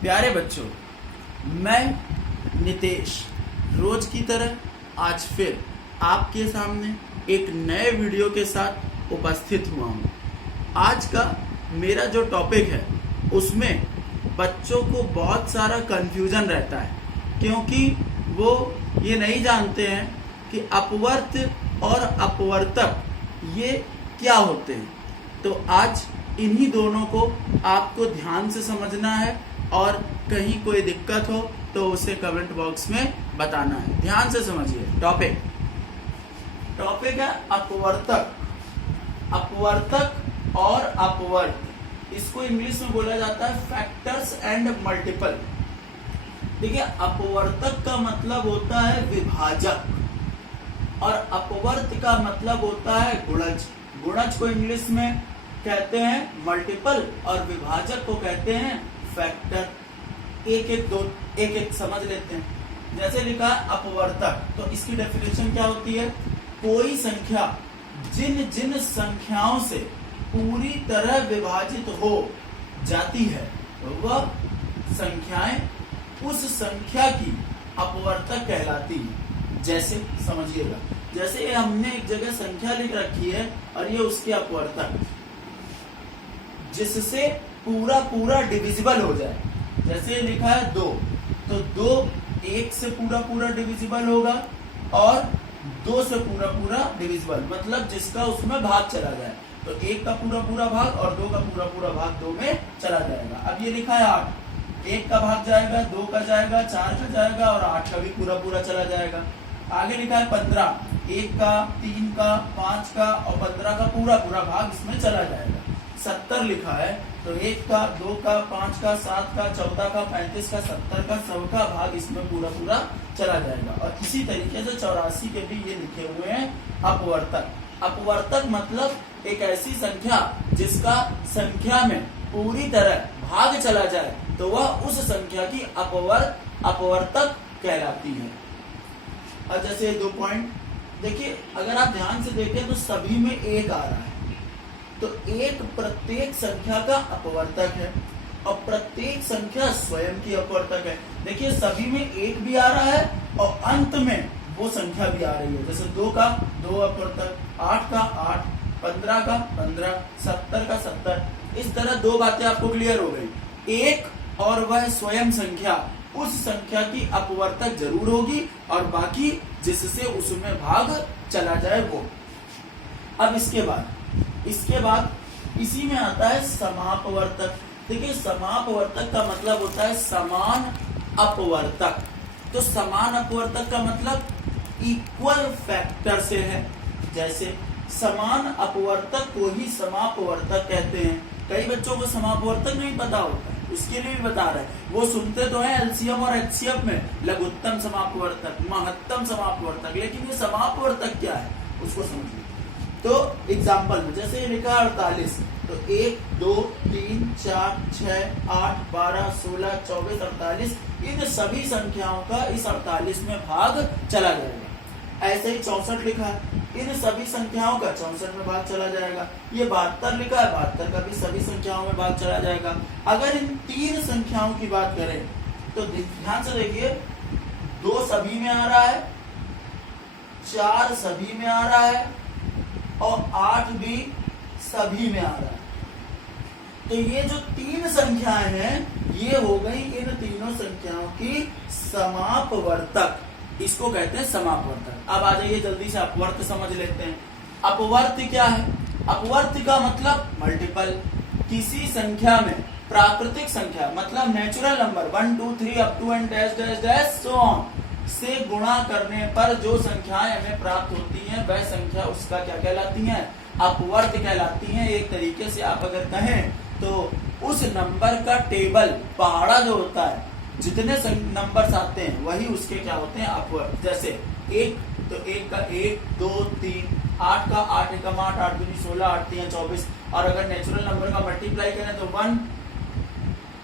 प्यारे बच्चों, मैं नितेश रोज की तरह आज फिर आपके सामने एक नए वीडियो के साथ उपस्थित हुआ हूँ। आज का मेरा जो टॉपिक है उसमें बच्चों को बहुत सारा कंफ्यूजन रहता है, क्योंकि वो ये नहीं जानते हैं कि अपवर्त और अपवर्तक ये क्या होते हैं। तो आज इन्हीं दोनों को आपको ध्यान से समझना है और कहीं कोई दिक्कत हो तो उसे कमेंट बॉक्स में बताना है। ध्यान से समझिए। टॉपिक है अपवर्तक। अपवर्तक और अपवर्त, इसको इंग्लिश में बोला जाता है फैक्टर्स एंड मल्टीपल। देखिए, अपवर्तक का मतलब होता है विभाजक और अपवर्त का मतलब होता है गुणज। गुणज को इंग्लिश में कहते हैं मल्टीपल और विभाजक को कहते हैं फैक्टर। एक एक समझ लेते हैं। जैसे लिखा है अपवर्तक, तो इसकी डेफिनेशन क्या होती है? कोई संख्या जिन जिन संख्याओं से पूरी तरह विभाजित हो जाती है वह संख्याएं उस संख्या की अपवर्तक कहलाती है। जैसे समझिएगा, जैसे हमने एक जगह संख्या लिख रखी है और ये उसके अपवर्तक, जिससे पूरा पूरा डिविजिबल हो जाए। जैसे लिखा है 2, तो 2 1 से पूरा पूरा डिविजिबल होगा और 2 से पूरा पूरा डिविजिबल, मतलब जिसका उसमें भाग चला जाए। तो 1 का पूरा पूरा भाग और 2 का पूरा पूरा भाग 2 में चला जाएगा। अब ये लिखा है 8, 1 का भाग जाएगा, 2 का जाएगा, 4 का जाएगा और 8 का भी पूरा पूरा चला जाएगा। आगे लिखा है 15, 1 का, 3 का, 5 का और 15 का पूरा पूरा भाग इसमें चला जाएगा। 70 लिखा है, तो 1 का, 2 का, 5 का, 7 का, 14 का, 35 का, 70 का, सबका भाग इसमें पूरा पूरा चला जाएगा। और इसी तरीके से 84 के भी ये लिखे हुए हैं अपवर्तक। अपवर्तक मतलब एक ऐसी संख्या जिसका संख्या में पूरी तरह भाग चला जाए तो वह उस संख्या की अपवर्तक कहलाती है। और जैसे 2 पॉइंट देखिए, अगर आप ध्यान से देखें तो सभी में 1 आ रहा है, तो 1 प्रत्येक संख्या का अपवर्तक है और प्रत्येक संख्या स्वयं की अपवर्तक है। देखिए, सभी में 1 भी आ रहा है और अंत में वो संख्या भी आ रही है। जैसे 2 का 2 अपवर्तक, 8 का 8, 15 का 15, 70 का 70। इस तरह 2 बातें आपको क्लियर हो गई। 1 और वह स्वयं संख्या, उस संख्या की अपवर्तक जरूर होगी और बाकी जिससे उसमें भाग चला जाए वो। अब इसके बाद इसी में आता है समापवर्तक। देखिए, समापवर्तक का मतलब होता है समान अपवर्तक। तो समान अपवर्तक का मतलब इक्वल फैक्टर से है। जैसे समान अपवर्तक को ही समापवर्तक कहते हैं। कई बच्चों को समापवर्तक नहीं पता होता है, उसके लिए भी बता रहे हैं। वो सुनते तो है एलसीएम और एचसीएफ में लघुत्तम समापवर्तक, महत्तम समापवर्तक, लेकिन ये समापवर्तक क्या है उसको समझिए। तो एग्जाम्पल में जैसे लिखा 48, तो 1, 2, 3, 4, 6, 8, 12, 16, 24, 48, इन सभी संख्याओं का इस 48 में भाग चला जाएगा। ऐसे ही 64 लिखा है, इन सभी संख्याओं का 64 में भाग चला जाएगा। ये 72 लिखा है, 72 का भी सभी संख्याओं में भाग चला जाएगा। अगर इन 3 संख्याओं की बात करें तो ध्यान से देखिए, 2 सभी में आ रहा है, 4 सभी में आ रहा है और 8 भी सभी में आ रहा है। तो ये जो 3 संख्याएं हैं ये हो गई इन तीनों संख्याओं की समापवर्तक। इसको कहते हैं समापवर्तक। अब आ जाइए जल्दी से अपवर्त समझ लेते हैं। अपवर्त क्या है? अपवर्त का मतलब मल्टीपल। किसी संख्या में प्राकृतिक संख्या मतलब natural number 1 2 3 up to and dash dash dash so on से गुणा करने पर जो संख्याएं हमें प्राप्त होती हैं वह संख्या उसका क्या कहलाती हैं? अपवर्त कहलाती हैं। एक तरीके से आप अगर कहें तो उस नंबर का टेबल पहाड़ा जो होता है, जितने नंबर्स आते हैं वही उसके क्या होते हैं? अपवर्त। जैसे 1, तो 1 का 1, 2, 3, 8 का 8, 1 का 8, 8 दूनी 16, 8 3 24। और अगर नेचुरल नंबर का मल्टीप्लाई करें तो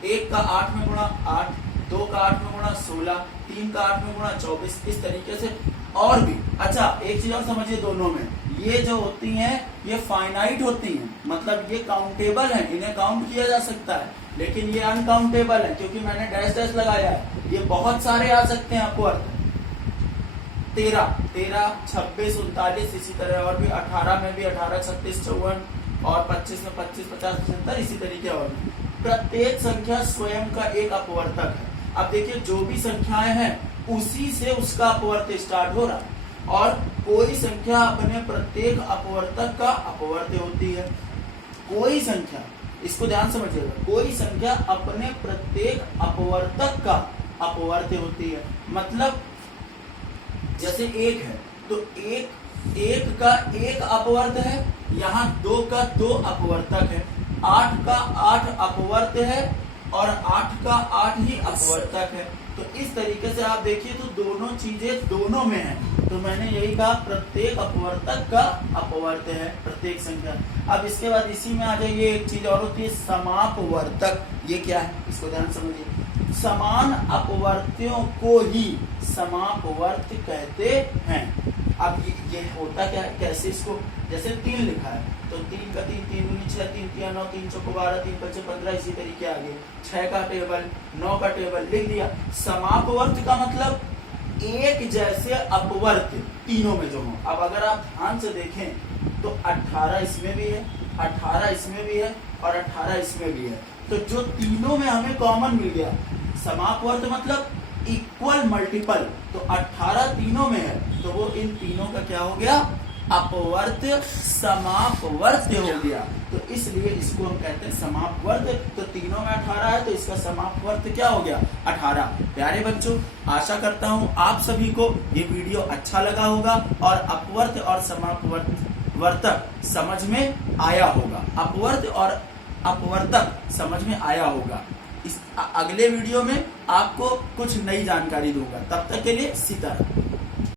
1 का 8 में गुणा 8, 2 का 8 में गुणा 16, 3 का 8 में गुणा 24। इस तरीके से और भी। अच्छा, एक चीज और समझिए दोनों में, ये जो होती हैं ये फाइनाइट होती हैं, मतलब ये काउंटेबल हैं, इन्हें काउंट किया जा सकता है, लेकिन ये अनकाउंटेबल है क्योंकि मैंने डैश डैश लगाया है। ये बहुत सारे आ सकते हैं अपवर्त, 13, 26, 39, इसी तरह और भी 18 में भी 18, 36, 54 और 25 में 25, 50, 75, इसी तरीके और भी। प्रत्येक संख्या स्वयं का एक अपवर्तक है। अब देखिए जो भी संख्याएं हैं उसी से उसका अपवर्त स्टार्ट हो रहा है, और कोई संख्या अपने प्रत्येक अपवर्तक का अपवर्त्य होती है। कोई संख्या, इसको ध्यान समझिएगा, कोई संख्या अपने प्रत्येक अपवर्तक का अपवर्त्य होती है। मतलब जैसे 1 है तो एक का एक अपवर्त है, यहाँ 2 का 2 अपवर्तक है, 8 का 8 अपवर्त है और 8 का 8 ही अपवर्तक है। तो इस तरीके से आप देखिए तो दोनों चीजें दोनों में है। तो मैंने यही कहा प्रत्येक अपवर्तक का अपवर्त्य है प्रत्येक संख्या। अब इसके बाद इसी में आ जाइए, एक चीज और होती है समापवर्तक। ये क्या है इसको ध्यान समझिए। समान अपवर्त्यों को ही समापवर्त्य कहते हैं। अब ये होता क्या है, कैसे इसको, जैसे 3 लिखा है तो 3 का 3, 3 दूनी 6, 3 तिया 9, 3 चौको 12, 3 पंचे 15, इसी तरीके आगे 6 का टेबल, 9 का टेबल लिख दिया। समापवर्त्य का मतलब एक जैसे अपवर्त्य तीनों में जो हो। अब अगर आप ध्यान से देखें तो 18 इसमें भी है, 18 इसमें भी है और 18 इसमें भी है। तो जो तीनों में हमें कॉमन मिल गया, समापवर्त्य मतलब इक्वल मल्टीपल। तो 18 तीनों में है तो वो इन तीनों का क्या हो गया, अपवर्त्य समापवर्त्य हो गया। तो इसलिए इसको हम कहते हैं समापवर्त्य। तो तीनों में 18 है तो इसका समापवर्त्य क्या हो गया, 18। प्यारे बच्चों, आशा करता हूं आप सभी को ये वीडियो अच्छा लगा होगा और अपवर्त्य और समापवर्तक समझ में आया होगा, अपवर्त्य और अपवर्तक समझ में आया होगा। इस अगले वीडियो में आपको कुछ नई जानकारी दूंगा। तब तक के लिए सीताराम।